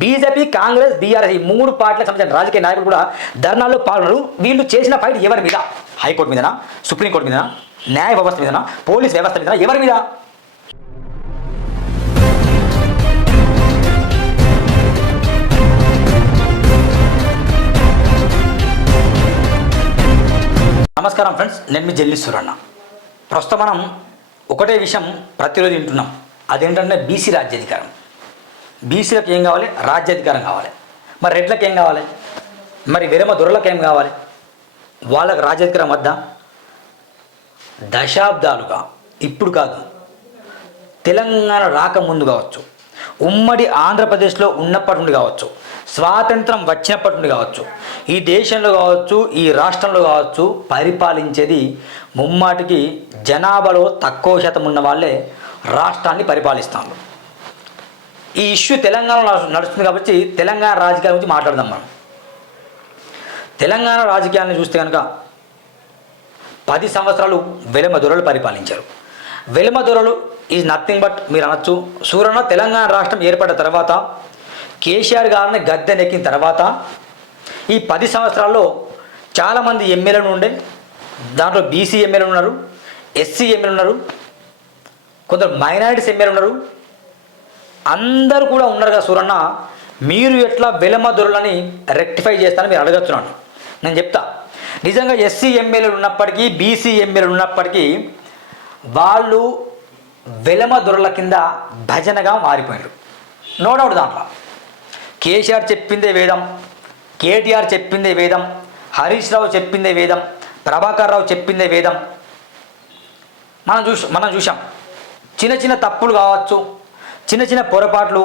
BJP Congress BRS ఈ మూడు పార్టీలకు సంబంధించిన రాజకీయ నాయకులు కూడా ధర్నాల్లో పాల్గొన్నారు. వీళ్ళు చేసిన ఫైట్ ఎవరి మీద? హైకోర్టు మీదనా? సుప్రీంకోర్టు మీదనా? న్యాయ వ్యవస్థ మీదనా? పోలీస్ వ్యవస్థ మీదనా? ఎవరి మీద? నమస్కారం ఫ్రెండ్స్ నేను మీ జల్లి సురన్న. ప్రస్తుతం మనం ఒకటే విషయం ప్రతిరోజు వింటున్నాం. అదేంటంటే బీసీ రాజ్యాధికారం. బీసీలకు ఏం కావాలి? రాజ్యాధికారం కావాలి. మరి రెడ్లకు ఏం కావాలి? మరి విరమ దొరలకు ఏం కావాలి? వాళ్ళకు రాజ్యాధికారం వద్దా? దశాబ్దాలుగా ఇప్పుడు కాదు తెలంగాణ రాకముందు కావచ్చు ఉమ్మడి ఆంధ్రప్రదేశ్లో ఉన్నప్పటి నుండి కావచ్చు స్వాతంత్రం వచ్చినప్పటి నుండి కావచ్చు ఈ దేశంలో కావచ్చు ఈ రాష్ట్రంలో కావచ్చు పరిపాలించేది ముమ్మాటికి జనాభాలో తక్కువ శాతం ఉన్న వాళ్ళే రాష్ట్రాన్ని పరిపాలిస్తాను ఈ ఇష్యూ తెలంగాణలో నడుస్తుంది కాబట్టి తెలంగాణ రాజకీయాల గురించి మాట్లాడదాం మనం. తెలంగాణ రాజకీయాన్ని చూస్తే కనుక పది సంవత్సరాలు వెలమ దొరలు పరిపాలించారు. వెలమ దొరలు ఈజ్ నథింగ్ బట్ మీరు అనొచ్చు. సూరన్న తెలంగాణ రాష్ట్రం ఏర్పడిన తర్వాత కేసీఆర్ గారిని గద్దెనెక్కిన తర్వాత ఈ పది సంవత్సరాల్లో చాలామంది ఎమ్మెల్యేలు ఉండే దాంట్లో బీసీ ఎమ్మెల్యేలు ఉన్నారు ఎస్సీ ఎమ్మెల్యేలు ఉన్నారు కొందరు మైనారిటీస్ ఎమ్మెల్యేలు ఉన్నారు అందరూ కూడా ఉన్నారు కదా సూరన్న మీరు ఎట్లా వెలమ దొరలని రెక్టిఫై చేస్తారని మీరు అడగచ్చున్నాను నేను చెప్తా. నిజంగా ఎస్సీ ఎమ్మెల్యేలు ఉన్నప్పటికీ బీసీ ఎమ్మెల్యేలు ఉన్నప్పటికీ వాళ్ళు వెలమ దొరల కింద భజనగా మారిపోయారు నో డౌట్ దాంట్లో. కేసీఆర్ చెప్పిందే వేదం కేటీఆర్ చెప్పిందే వేదం హరీష్ రావు చెప్పిందే వేదం ప్రభాకర్ రావు చెప్పిందే వేదం. మనం చూసి మనం చూసాం చిన్న చిన్న తప్పులు కావచ్చు చిన్న చిన్న పొరపాట్లు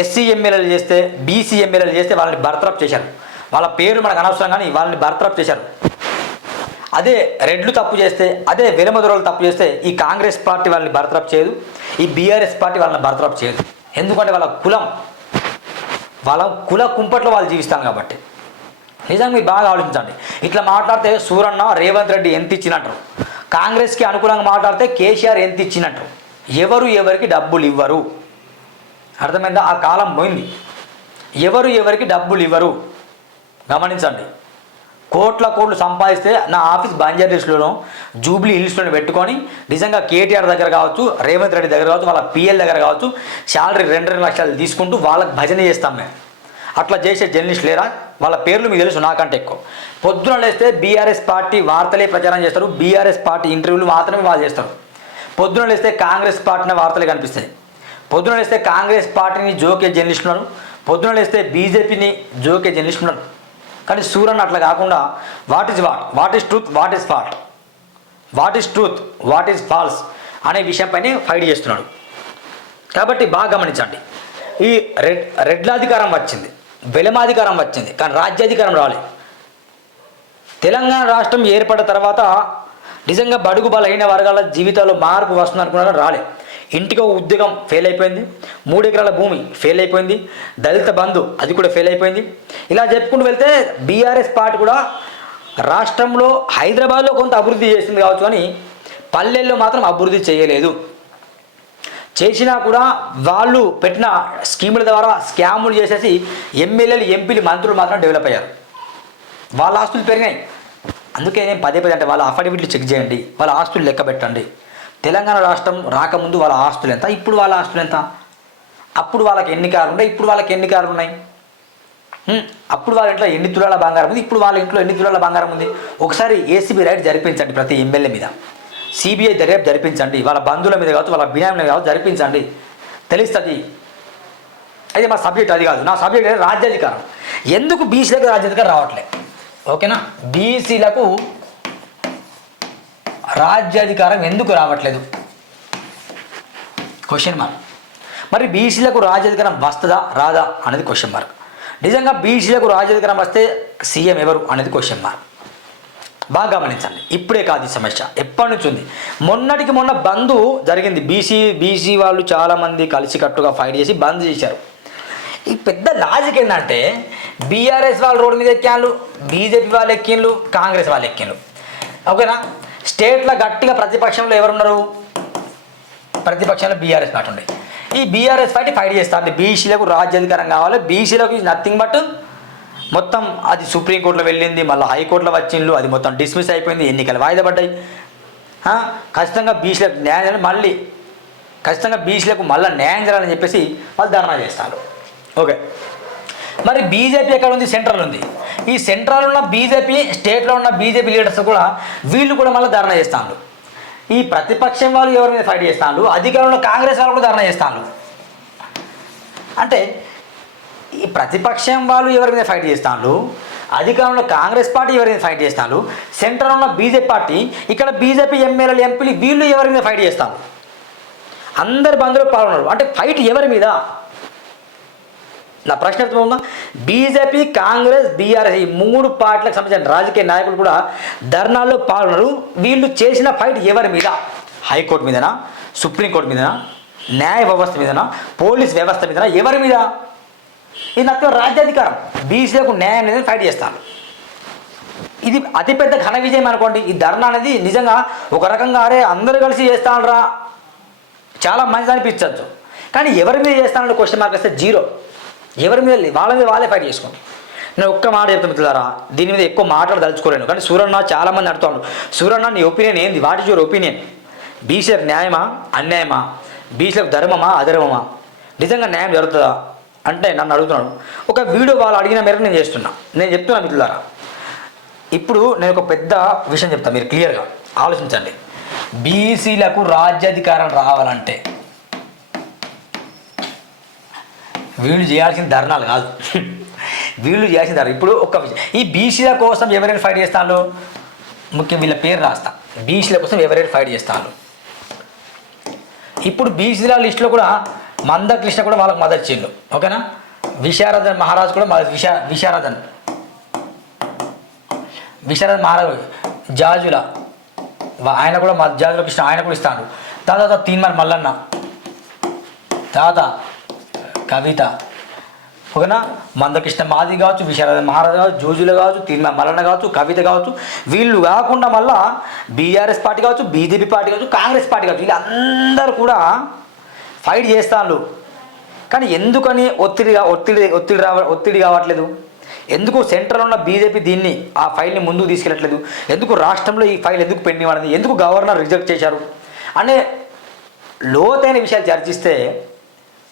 ఎస్సీ ఎమ్మెల్యేలు చేస్తే బీసీ ఎమ్మెల్యేలు చేస్తే వాళ్ళని బర్తరఫ్ చేశారు. వాళ్ళ పేరు మనకు అనవసరం కానీ వాళ్ళని బర్తరఫ్ చేశారు. అదే రెడ్లు తప్పు చేస్తే అదే వెలుమదురలు తప్పు చేస్తే ఈ కాంగ్రెస్ పార్టీ వాళ్ళని బర్తరఫ్ చేయదు ఈ బీఆర్ఎస్ పార్టీ వాళ్ళని బర్తరఫ్ చేయదు. ఎందుకంటే వాళ్ళ కులం వాళ్ళ కుల కుంపట్లో వాళ్ళు జీవిస్తాం కాబట్టి. నిజంగా మీరు బాగా ఆలోచించండి. ఇట్లా మాట్లాడితే సూరన్న రేవంత్ రెడ్డి ఎంత ఇచ్చినట్టు. కాంగ్రెస్కి అనుకూలంగా మాట్లాడితే కేసీఆర్ ఎంత ఇచ్చినట్టు. ఎవరు ఎవరికి డబ్బులు ఇవ్వరు. అర్థమైందా? ఆ కాలం పోయింది. ఎవరు ఎవరికి డబ్బులు ఇవ్వరు. గమనించండి. కోట్ల కోట్లు సంపాదిస్తే నా ఆఫీస్ బంజారీస్లోనో జూబ్లీ హిల్స్లోనే పెట్టుకొని నిజంగా కేటీఆర్ దగ్గర కావచ్చు రేవంత్ రెడ్డి దగ్గర కావచ్చు వాళ్ళ పిఎల్ దగ్గర కావచ్చు శాలరీ రెండు రెండు లక్షలు తీసుకుంటూ వాళ్ళకి భజన చేస్తాం మేము. అట్లా చేసే జర్నలిస్ట్ లేరా? వాళ్ళ పేర్లు మీకు తెలుసు నాకంటే ఎక్కువ. పొద్దున లేస్తే బీఆర్ఎస్ పార్టీ వార్తలే ప్రచారం చేస్తారు. బీఆర్ఎస్ పార్టీ ఇంటర్వ్యూలు మాత్రమే వాళ్ళు చేస్తారు. పొద్దున లేస్తే కాంగ్రెస్ పార్టీని వార్తలు కనిపిస్తాయి. పొద్దున లేస్తే కాంగ్రెస్ పార్టీని జోకే జర్నలిస్టున్నారు పొద్దున లేస్తే బీజేపీని జోకే జర్నలిస్టున్నారు కానీ సూరన్ అట్లా కాకుండా what is what what is truth what is fault what is truth what is false అనే విషయంపైనే ఫైట్ చేస్తున్నాడు. కాబట్టి బాగా గమనించండి. ఈ రెడ్ రెడ్లాధికారం వచ్చింది. బెలమాధికారం వచ్చింది. కానీ రాజ్యాధికారం రాలేదు తెలంగాణ రాష్ట్రం ఏర్పడిన తర్వాత నిజంగా బడుగు బలహీన వర్గాల జీవితాల్లో మార్పు వస్తుంది అనుకున్నారా రాలే. ఇంటికి ఒక ఉద్యోగం ఫెయిల్ అయిపోయింది. మూడు ఎకరాల భూమి ఫెయిల్ అయిపోయింది. దళిత బంధు అది కూడా ఫెయిల్ అయిపోయింది. ఇలా చెప్పుకుంటూ వెళ్తే బీఆర్ఎస్ పార్టీ కూడా రాష్ట్రంలో హైదరాబాద్లో కొంత అభివృద్ధి చేసింది కావచ్చు కానీ పల్లెల్లో మాత్రం అభివృద్ధి చేయలేదు. చేసినా కూడా వాళ్ళు పెట్టిన స్కీముల ద్వారా స్కాములు చేసేసి ఎమ్మెల్యేలు ఎంపీలు మంత్రులు మాత్రం డెవలప్ అయ్యారు. వాళ్ళ ఆస్తులు పెరిగినాయి. అందుకే నేను పదే పదే అంటే వాళ్ళ అఫిడవిట్లు చెక్ చేయండి వాళ్ళ ఆస్తులు లెక్క పెట్టండి. తెలంగాణ రాష్ట్రం రాకముందు వాళ్ళ ఆస్తులు ఎంత? ఇప్పుడు వాళ్ళ ఆస్తులు ఎంత? అప్పుడు వాళ్ళకి ఎన్ని కార్లు ఉన్నాయి? ఇప్పుడు వాళ్ళకి ఎన్ని కార్లు ఉన్నాయి? అప్పుడు వాళ్ళ ఇంట్లో ఎన్ని తులాల బంగారం ఉంది? ఇప్పుడు వాళ్ళ ఇంట్లో ఎన్ని తులాల బంగారం ఉంది? ఒకసారి ఏసీబీ రైడ్ జరిపించండి ప్రతి ఎమ్మెల్యే మీద. సిబిఐ దర్యాప్తు జరిపించండి. వాళ్ళ బంధువుల మీద కావచ్చు వాళ్ళ బినామీల మీద కావచ్చు జరిపించండి. తెలుస్తుంది. అయితే మా సబ్జెక్ట్ అది కాదు. నా సబ్జెక్ట్ అయితే రాజ్యాధికారం. ఎందుకు బీసీలకు రాజ్యాధికారం రావట్లేదు ఓకేనా? బీసీలకు రాజ్యాధికారం ఎందుకు రావట్లేదు? క్వశ్చన్ మార్క్ మరి బీసీలకు రాజ్యాధికారం వస్తుందా రాదా అనేది క్వశ్చన్ మార్క్ నిజంగా బీసీలకు రాజ్యాధికారం వస్తే సీఎం ఎవరు అనేది క్వశ్చన్ మార్క్ బాగా గమనించండి. ఇప్పుడే కాదు ఈ సమస్య. ఎప్పటి నుంచి ఉంది? మొన్నటికి మొన్న బంద్ జరిగింది. బీసీ బీసీ వాళ్ళు చాలామంది కలిసికట్టుగా ఫైట్ చేసి బంద్ చేశారు. ఈ పెద్ద లాజిక్ ఏంటంటే బీఆర్ఎస్ వాళ్ళు రోడ్డు మీద ఎక్కాళ్ళు బీజేపీ వాళ్ళు ఎక్కిండ్లు కాంగ్రెస్ వాళ్ళు ఎక్కిండ్లు. ఓకేనా? స్టేట్లో గట్టిగా ప్రతిపక్షంలో ఎవరున్నారు? ప్రతిపక్షంలో బీఆర్ఎస్ పార్టీ ఉండే. ఈ బీఆర్ఎస్ పార్టీ ఫైట్ చేస్తారు బీసీలకు రాజ్యాధికారం కావాలి. బీసీలకు నథింగ్ బట్ మొత్తం అది సుప్రీంకోర్టులో వెళ్ళింది మళ్ళీ హైకోర్టులో వచ్చిండ్లు అది మొత్తం డిస్మిస్ అయిపోయింది ఎన్నికలు వాయిదా పడ్డాయి. ఖచ్చితంగా బీసీలకు న్యాయం చేయాలి మళ్ళీ ఖచ్చితంగా బీసీలకు మళ్ళీ న్యాయం చేయాలని చెప్పేసి వాళ్ళు ధర్నా చేస్తారు ఓకే. మరి బీజేపీ ఎక్కడ ఉంది? సెంట్రల్ ఉంది. ఈ సెంట్రల్ ఉన్న బీజేపీ స్టేట్లో ఉన్న బీజేపీ లీడర్స్ కూడా వీళ్ళు కూడా మళ్ళీ ధర్నా చేస్తాను ఈ ప్రతిపక్షం వాళ్ళు ఎవరి మీద ఫైట్ చేస్తాను అధికారంలో కాంగ్రెస్ వాళ్ళు కూడా ధర్నా చేస్తాను అంటే ఈ ప్రతిపక్షం వాళ్ళు ఎవరి మీద ఫైట్ చేస్తాను అధికారంలో కాంగ్రెస్ పార్టీ ఎవరి మీద ఫైట్ చేస్తాను సెంట్రల్ ఉన్న బీజేపీ పార్టీ ఇక్కడ బీజేపీ ఎమ్మెల్యేలు ఎంపీలు వీళ్ళు ఎవరి మీద ఫైట్ చేస్తాను అందరు బంధువులు పాల్గొన్నారు. అంటే ఫైట్ ఎవరి మీద? నా ప్రశ్న అర్థమవుతుందా బీజేపీ కాంగ్రెస్ బీఆర్ఎస్ ఈ మూడు పార్టీలకు సంబంధించిన రాజకీయ నాయకులు కూడా ధర్నాల్లో పాల్గొన్నారు. వీళ్ళు చేసిన ఫైట్ ఎవరి మీద? హైకోర్టు మీదనా? సుప్రీంకోర్టు మీదనా? న్యాయ వ్యవస్థ మీదనా? పోలీస్ వ్యవస్థ మీదనా? ఎవరి మీద? ఇది నాకు రాజ్యాధికారం. బీసీలకు న్యాయం అనేది ఫైట్ చేస్తాను ఇది అతిపెద్ద ఘన విజయం అనుకోండి. ఈ ధర్నా అనేది నిజంగా ఒక రకంగా అరే అందరూ కలిసి చేస్తానరా. చాలా మంచిది అనిపించవచ్చు కానీ ఎవరి మీద చేస్తానంటే క్వశ్చన్ మార్క్ వస్తే జీరో. ఎవరి మీద వాళ్ళ మీద వాళ్ళే ఫైట్ చేసుకోండి. నేను ఒక్క మాట చెప్తాను మిత్రులారా దీని మీద ఎక్కువ మాటలు తలుచుకోలేను. కానీ సూరన్న చాలా మంది అడుగుతాడు సూరన్న నీ ఒపీనియన్ ఏంది? వాట్ ఇస్ యువర్ ఒపీనియన్ బీసీలకు న్యాయమా? అన్యాయమా? బీసీలకు ధర్మమా? అధర్మమా? నిజంగా న్యాయం జరుగుతుందా? అంటే నన్ను అడుగుతున్నాడు. ఒక వీడియో వాళ్ళు అడిగిన మేరకు నేను చేస్తున్నా. నేను చెప్తున్నా మిత్రులారా ఇప్పుడు నేను ఒక పెద్ద విషయం చెప్తాను మీరు క్లియర్గా ఆలోచించండి. బీసీలకు రాజ్యాధికారం రావాలంటే వీళ్ళు చేయాల్సిన ధర్నాలు కాదు. వీళ్ళు చేయాల్సిన ధర్నా ఇప్పుడు ఒక విషయం. ఈ బీసీల కోసం ఎవరైనా ఫైట్ చేస్తాను ముఖ్యం వీళ్ళ పేరు రాస్తా. బీసీల కోసం ఎవరైనా ఫైట్ చేస్తాను ఇప్పుడు బీసీల లిస్టులో కూడా మందకృష్ణ కూడా వాళ్ళకి మద్దతు చేయండు ఓకేనా? విశారదన్ మహారాజ్ కూడా మా- విశా విశారదన్ విశారదన్ మహారాజు జాజుల. ఆయన కూడా మా జాజుల కృష్ణ ఆయన కూడా ఇస్తాడు. తర్వాత తీన్మర్ మల్లన్న. తర్వాత కవిత. ఓకేనా? మందకృష్ణ మాది కావచ్చు విశారద మహారాజు కావచ్చు జోజులు కావచ్చు తిరుమ మల్లన్న కావచ్చు కవిత కావచ్చు వీళ్ళు కాకుండా మళ్ళా బీఆర్ఎస్ పార్టీ కావచ్చు బీజేపీ పార్టీ కావచ్చు కాంగ్రెస్ పార్టీ కావచ్చు వీళ్ళందరూ కూడా ఫైట్ చేస్తాను కానీ ఎందుకని ఒత్తిడిగా ఒత్తిడి ఒత్తిడి రావ ఒత్తిడి కావట్లేదు? ఎందుకు సెంట్రల్ ఉన్న బీజేపీ దీన్ని ఆ ఫైల్ని ముందుకు తీసుకెళ్ళట్లేదు? ఎందుకు రాష్ట్రంలో ఈ ఫైల్ ఎందుకు పెండింగ్ పడింది? ఎందుకు గవర్నర్ రిజెక్ట్ చేశారు? అనే లోతైన విషయాలు చర్చిస్తే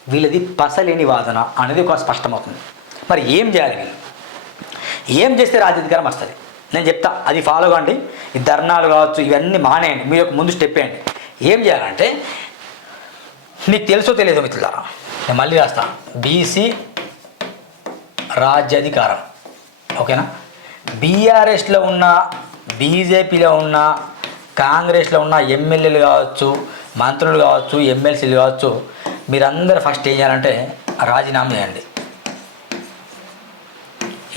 వీళ్ళది పసలేని వాదన అనేది ఒక స్పష్టమవుతుంది. మరి ఏం చేయాలి వీళ్ళు? ఏం చేస్తే రాజ్యాధికారం వస్తుంది? నేను చెప్తా అది ఫాలో కండి. ఈ ధర్నాలు కావచ్చు ఇవన్నీ మానేయండి. మీరు ఒక ముందు స్టెప్ వేయండి. ఏం చేయాలంటే నీకు తెలుసో తెలియదు మిత్రులారా నేను మళ్ళీ రాస్తాను బీసీ రాజ్యాధికారం. ఓకేనా? బీఆర్ఎస్లో ఉన్న బీజేపీలో ఉన్న కాంగ్రెస్లో ఉన్న ఎమ్మెల్యేలు కావచ్చు మంత్రులు కావచ్చు ఎమ్మెల్సీలు కావచ్చు మీరందరూ ఫస్ట్ ఏం చేయాలంటే రాజీనామా చేయండి.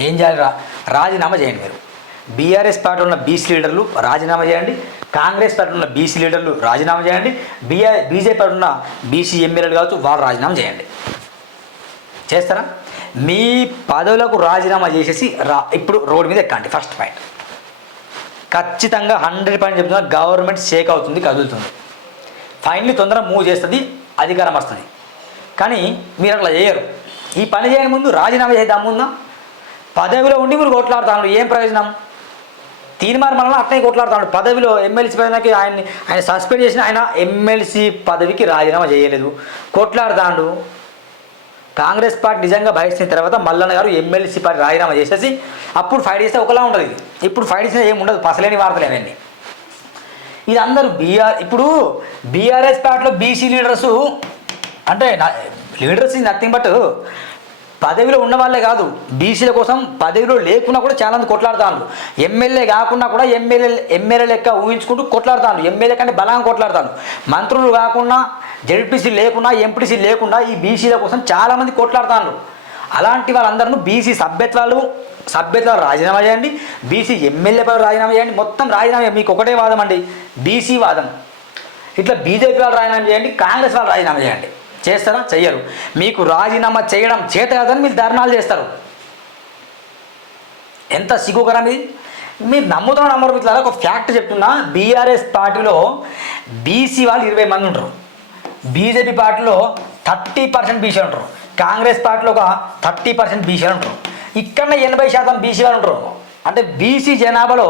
ఏం చేయాలి రా? రాజీనామా చేయండి మీరు. బీఆర్ఎస్ పార్టీ ఉన్న బీసీ లీడర్లు రాజీనామా చేయండి. కాంగ్రెస్ పార్టీ ఉన్న బీసీ లీడర్లు రాజీనామా చేయండి. బీఆర్ బీజేపీ పార్టీ ఉన్న బీసీ ఎమ్మెల్యేలు కావచ్చు వాళ్ళు రాజీనామా చేయండి. చేస్తారా? మీ పదవులకు రాజీనామా చేసేసి రా ఇప్పుడు రోడ్డు మీద ఎక్కండి ఫస్ట్ పాయింట్. ఖచ్చితంగా హండ్రెడ్ పాయింట్ చెప్తున్నా గవర్నమెంట్ షేక్ అవుతుంది కదులుతుంది. ఫైనలీ తొందరగా మూవ్ చేస్తుంది అధికారం వస్తుంది కానీ మీరు అట్లా చేయరు. ఈ పని చేయని ముందు రాజీనామా చేద్దాం ముందా? పదవిలో ఉండి మీరు కొట్లాడుతాను ఏం ప్రయోజనం? తీర్మానం వలన అట్లనే కొట్లాడుతాడు. పదవిలో ఎమ్మెల్సీ పదవికి ఆయన్ని ఆయన సస్పెండ్ చేసిన ఆయన ఎమ్మెల్సీ పదవికి రాజీనామా చేయలేదు. కొట్లాడుతాడు. కాంగ్రెస్ పార్టీ నిజంగా భయసిన తర్వాత మల్లన్న గారు ఎమ్మెల్సీ పార్టీ రాజీనామా చేసేసి అప్పుడు ఫైట్ చేస్తే ఒకలా ఉంటుంది. ఇప్పుడు ఫైట్ చేసినా ఏమి ఉండదు. పసలేని వార్తలు అవన్నీ. ఇది అందరూ బీఆర్ ఇప్పుడు బీఆర్ఎస్ పార్టీలో బీసీ లీడర్స్ అంటే లీడర్స్ ఇస్ నథింగ్ బట్ పదవిలో ఉన్న వాళ్ళే కాదు బీసీల కోసం పదవిలో లేకున్నా కూడా చాలా మంది కొట్లాడుతాను ఎమ్మెల్యే కాకుండా కూడా ఎమ్మెల్యే ఎమ్మెల్యే లెక్క ఊహించుకుంటూ కొట్లాడతాను ఎమ్మెల్యే కంటే బలంగా కొట్లాడుతాను మంత్రులు కాకుండా జడ్పీసీ లేకుండా ఎంపీటీసీ లేకుండా ఈ బీసీల కోసం చాలామంది కొట్లాడతాను అలాంటి వాళ్ళందరూ బీసీ సభ్యత్వాలు సభ్యత్వం రాజీనామా చేయండి బీసీ ఎమ్మెల్యే పదవి రాజీనామా చేయండి మొత్తం రాజీనామా మీకు ఒకటే వాదం అండి బీసీ వాదం. ఇట్లా బీజేపీ వాళ్ళు రాజీనామా చేయండి కాంగ్రెస్ వాళ్ళు రాజీనామా చేయండి. చేస్తారా? చెయ్యరు. మీకు రాజీనామా చేయడం చేత కాదని మీరు ధర్నాలు చేస్తారు. ఎంత సిగ్గుకరం ఇది? మీరు నమ్ముతున్న నమ్మరు ఇట్లా ఒక ఫ్యాక్ట్ చెప్తున్నా. బీఆర్ఎస్ పార్టీలో బీసీ వాళ్ళు ఇరవై మంది ఉంటారు. బీజేపీ పార్టీలో థర్టీ పర్సెంట్ బీసీలు ఉంటారు. కాంగ్రెస్ పార్టీలో ఒక థర్టీ పర్సెంట్ బీసీలు ఉంటారు. ఇక్కడ ఎనభై శాతం బీసీ వాళ్ళు ఉంటారు. అంటే బీసీ జనాభాలో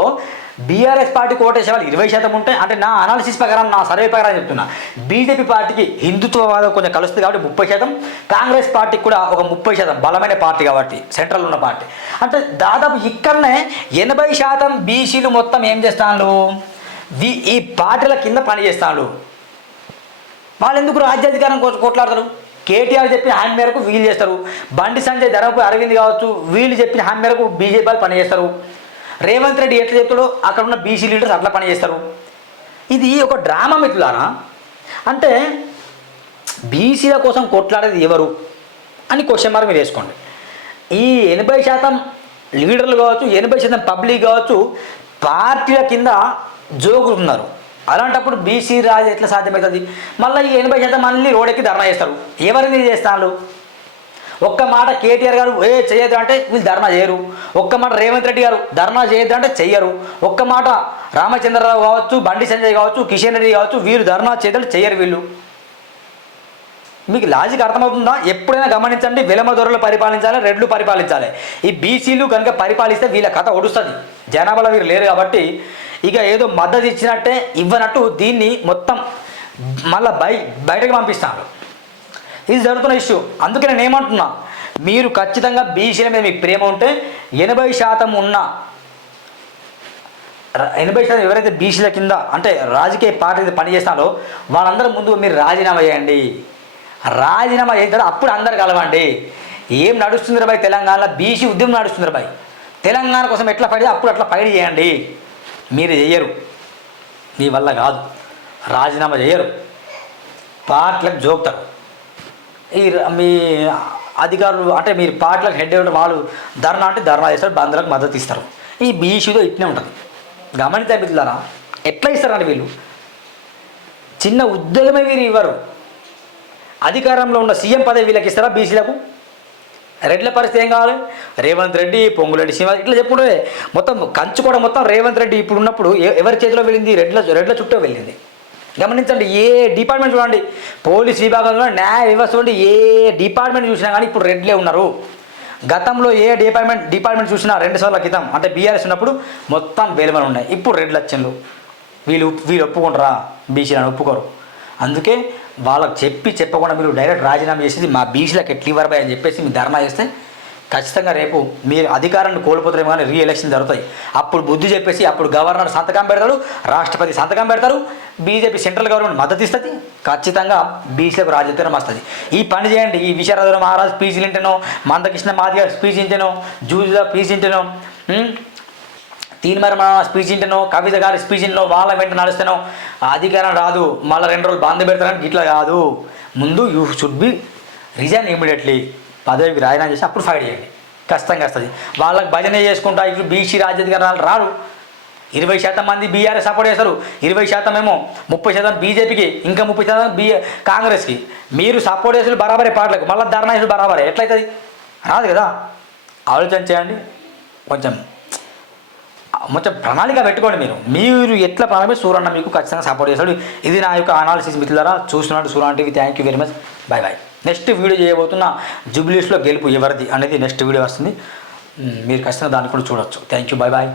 బీఆర్ఎస్ పార్టీకి ఓటేసే వాళ్ళు ఇరవై శాతం ఉంటే అంటే నా అనాలిసిస్ ప్రకారం నా సర్వే ప్రకారం చెప్తున్నా. బీజేపీ పార్టీకి హిందుత్వవాదం కొంచెం కలుస్తుంది కాబట్టి ముప్పై శాతం కాంగ్రెస్ పార్టీకి కూడా ఒక ముప్పై శాతం బలమైన పార్టీ కాబట్టి సెంట్రల్ ఉన్న పార్టీ. అంటే దాదాపు ఇక్కడనే ఎనభై శాతం బీసీలు మొత్తం ఏం చేస్తాను ఈ పార్టీల కింద పని చేస్తాను వాళ్ళు ఎందుకు రాజ్యాధికారం కొట్లాడతారు? కేటీఆర్ చెప్పిన హామీ మేరకు వీళ్ళు చేస్తారు. బండి సంజయ్ ధరపు అరవింద్ కావచ్చు వీళ్ళు చెప్పిన హామీ మేరకు బీజేపీ వాళ్ళు పనిచేస్తారు రేవంత్ రెడ్డి ఎట్లా చెప్తాడో అక్కడ ఉన్న బీసీ లీడర్స్ అట్లా పనిచేస్తారు ఇది ఒక డ్రామా మిత్రులారా? అంటే బీసీల కోసం కొట్లాడేది ఎవరు అని క్వశ్చన్ మార్క్ మీరు వేసుకోండి. ఈ ఎనభై శాతం లీడర్లు కావచ్చు ఎనభై శాతం పబ్లిక్ కావచ్చు పార్టీల కింద జోగుతున్నారు అలాంటప్పుడు బీసీ రాజు ఎట్లా సాధ్యమవుతుంది మళ్ళీ ఈ ఎనభై శాతం మళ్ళీ రోడ్డెక్కి ధర్నా చేస్తారు. ఎవరిని చేస్తాను ఒక్క మాట కేటీఆర్ గారు ఏ చేయొద్దు అంటే వీళ్ళు ధర్నా చేయరు. ఒక్క మాట రేవంత్ రెడ్డి గారు ధర్నా చేయొద్దు అంటే చెయ్యరు. ఒక్క మాట రామచంద్రరావు కావచ్చు బండి సంజయ్ కావచ్చు కిషన్ రెడ్డి కావచ్చు వీరు ధర్నా చేయదంటే చెయ్యరు వీళ్ళు. మీకు లాజిక్ అర్థమవుతుందా? ఎప్పుడైనా గమనించండి విలమ దొరలు పరిపాలించాలి రెడ్లు పరిపాలించాలి. ఈ బీసీలు కనుక పరిపాలిస్తే వీళ్ళ కథ ఒడుస్తుంది. జనాభాలో వీరు లేరు కాబట్టి ఇక ఏదో మద్దతు ఇచ్చినట్టే ఇవ్వనట్టు దీన్ని మొత్తం మళ్ళీ బయ బయటకు పంపిస్తాను ఇది జరుగుతున్న ఇష్యూ. అందుకే నేను ఏమంటున్నా మీరు ఖచ్చితంగా బీసీల మీద మీకు ప్రేమ ఉంటే ఎనభై శాతం ఉన్న ఎనభై శాతం ఎవరైతే బీసీల కింద అంటే రాజకీయ పార్టీ పనిచేస్తారో వాళ్ళందరూ ముందు మీరు రాజీనామా చేయండి. రాజీనామా చేస్తాడు అప్పుడు అందరు కలవండి. ఏం నడుస్తుంది బాయ్ తెలంగాణలో? బీసీ ఉద్యమం నడుస్తుంది బాయ్. తెలంగాణ కోసం ఎట్లా ఫైట్ అప్పుడు అట్లా ఫైట్ చేయండి. మీరు చేయరు మీ వల్ల కాదు. రాజీనామా చేయరు పార్టీలకు జోకుతారు. ఈ మీ అధికారులు అంటే మీరు పార్టీలకు హెడ్ అయ్యే వాళ్ళు ధర్నా అంటే ధర్నా చేస్తారు బంధులకు మద్దతు ఇస్తారు. ఈ బీసీలో ఇట్నే ఉంటుంది. గమనిత మిత్రులారా ఎట్లా ఇస్తారండి వీళ్ళు? చిన్న ఉద్యోగమే వీరు ఇవ్వరు. అధికారంలో ఉన్న సీఎం పదవి వీళ్ళకి ఇస్తారా బీసీలకు? రెడ్ల పరిస్థితి ఏం కావాలి? రేవంత్ రెడ్డి పొంగులెడ్డి శ్రీనివాస్ ఇట్లా చెప్పుకుంటే మొత్తం కంచు కూడా మొత్తం రేవంత్ రెడ్డి ఇప్పుడు ఉన్నప్పుడు ఎవరి చేతిలో వెళ్ళింది? రెడ్ల రెడ్ల చుట్టూ వెళ్ళింది. గమనించండి ఏ డిపార్ట్మెంట్ చూడండి పోలీస్ విభాగంలో న్యాయ వ్యవస్థ చూడండి ఏ డిపార్ట్మెంట్ చూసినా కానీ ఇప్పుడు రెడ్లే ఉన్నారు. గతంలో ఏ డిపార్ట్మెంట్ డిపార్ట్మెంట్ చూసినా రెండు సార్ల క్రితం అంటే బీఆర్ఎస్ ఉన్నప్పుడు మొత్తం వేలుమలు ఉన్నాయి. ఇప్పుడు రెడ్లు వచ్చిండ్రు. వీళ్ళు వీళ్ళు ఒప్పుకుంటారా? బీసీలను ఒప్పుకోరు. అందుకే వాళ్ళకి చెప్పి చెప్పకుండా మీరు డైరెక్ట్ రాజీనామా చేసేది మా బీసీలకు ఎట్లు ఇవ్వరు అని చెప్పేసి మీరు ధర్నా చేస్తే ఖచ్చితంగా రేపు మీరు అధికారాన్ని కోల్పోతారేమో కానీ రీఎలక్షన్ జరుగుతాయి. అప్పుడు బుద్ధి చెప్పేసి అప్పుడు గవర్నర్ సంతకం పెడతారు రాష్ట్రపతి సంతకం పెడతారు బీజేపీ సెంట్రల్ గవర్నమెంట్ మద్దతు ఇస్తుంది ఖచ్చితంగా బీసీలకు రాజ్యతరం వస్తుంది. ఈ పని చేయండి ఈ విశారద మహారాజ్ స్పీచ్ వింటేనో మందకృష్ణ మాదిగారు స్పీచ్ వింటేనో జూజుగా స్పీచ్ వింటేనో దీని మరి మన స్పీచ్ ఇంటనో కవిత గారి స్పీచ్ ఇంటనో వాళ్ళ వెంట నడుస్తానో అధికారం రాదు. మళ్ళీ రెండు రోజులు బాంధ పెడతారని ఇట్లా కాదు. ముందు you should be resign immediately. పదవికి రాజీనామా చేసి అప్పుడు ఫైట్ చేయండి. కష్టంగా వస్తుంది. వాళ్ళకి భజన చేసుకుంటా ఇప్పుడు బీసీ రాజ్యాధికారాలు రారు. ఇరవై శాతం మంది బీఆర్ఎస్ సపోర్ట్ చేస్తారు. ఇరవై శాతం ఏమో ముప్పై శాతం బీజేపీకి ఇంకా ముప్పై శాతం బీ కాంగ్రెస్కి. మీరు సపోర్ట్ చేసిన బరాబరే పాటలకు మళ్ళీ ధర్నా చేసిన బరాబరే. ఎట్లయితుంది? రాదు కదా. ఆలోచన చేయండి. కొంచెం మొత్తం ప్రణాళిక పెట్టుకోండి మీరు. మీరు ఎట్లా ప్రారంభి సూరన్న మీకు ఖచ్చితంగా సపోర్ట్ చేస్తాడు. ఇది నా యొక్క అనాలిసిస్ మిత్రులారా. చూస్తున్నట్టు Suranna TV thank you very much bye bye next video చేయబోతున్న జూబ్లీస్లో గెలుపు ఎవరిది అనేది నెక్స్ట్ వీడియో వస్తుంది. మీరు ఖచ్చితంగా దాన్ని కూడా చూడొచ్చు. Thank you bye bye